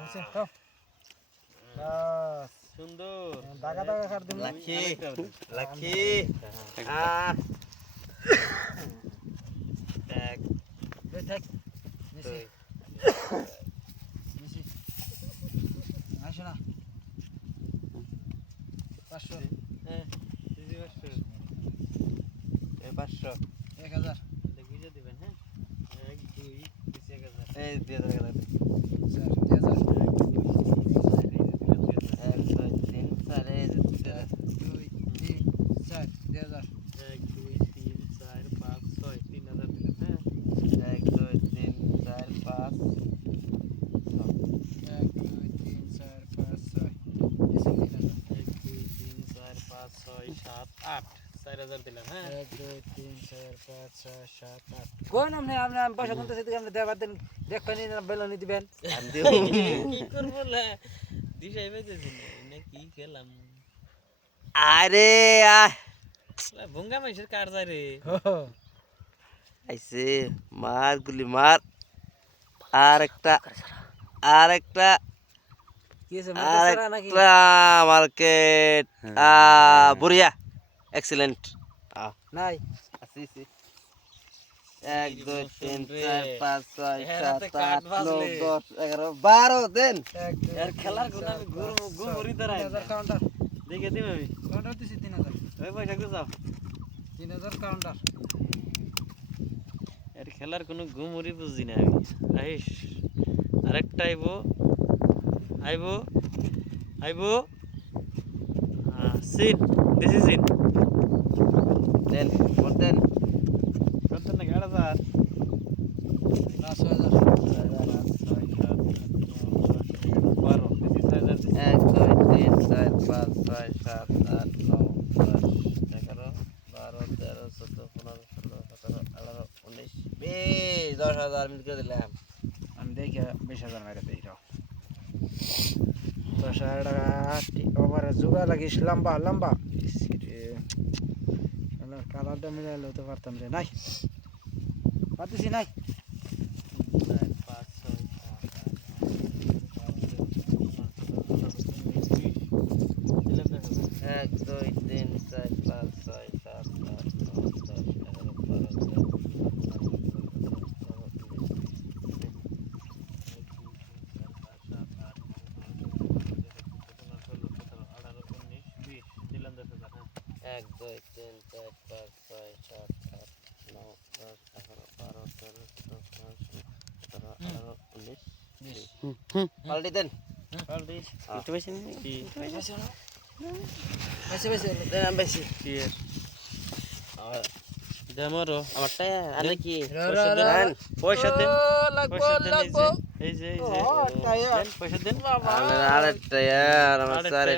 হইছে তো বাস সুন্দর দাগা দাগা কাট দিন লাখি লাখি এক দে থাক দুই মিশি আসো না 500 হ্যাঁ দিদি 500 1000 বুঝে দিবেন হ্যাঁ 1 2 দিছি 1000 এই 2000 স্যার 1000 এক দুই তিন চার এই 2 3 4 1000 1 2 3 4 5 6 3000 দিলেন হ্যাঁ 1 2 3 4 5 1 2 3 4 5 6 এসে 1 2 3 4 5 6 7 8 4000 দিলেন হ্যাঁ 1 2 3 4 5 6 7 8 কোন আপনি আপনি পয়সা গুনতে থেকে আপনি দেবার দেন দেখবেন না বেলনি দিবেন কি করব না দিশাই বেজেছি না কি খেলাম আরে ভঙ্গা মাইশের কার যায় রে আইছে মার গুলি মার আরেকটা কি আছে মাদ্রাসা নাকি আরেকটা মার্কেট বড়িয়া এক্সিলেন্ট নাই আসি 1 2 3 4 5 6 7 8 9 10 11 12 দেন यार খেলার কোন আমি গুমুরি ধরাই 3000 কাউন্টার দেখে দিম আমি কাউন্টার দিছি 3000 ওই পয়সা কো যাও 3000 কাউন্টার এর খেলার কোনো গুমুরি বুঝি না আমি আইস আরেকটা আইবো সিন দিস ইজ ইন দেন করতেন কত না 1000 5000 1 2 3 4 5 6 7 8 9 10 11 12 13 14 15 16 17 18 19 20 10,000 মিল করে দিলাম আমি দেখি 20000 মেরে দেই রাও 10000 টাকা ওভার জুগা লাগিস লম্বা লম্বা কালারটা মিলাইলে তো পারতাম রে নাই পাতিছি নাই 1 2 3 4 5 6 7 8 9 10 11 12 13 1 2 3 4 5 6 7 8 9 10 11 12 13 14 15 16 17 18 19 পাল্টি দেন একটু বেশি বেশি দেন বেশি দেমরো আমারটা আরে কি পয়সা দেন পয়সা দেন লাগবো এই যে টায়া দেন পয়সা দেন আরে আরেকটা আমার সারে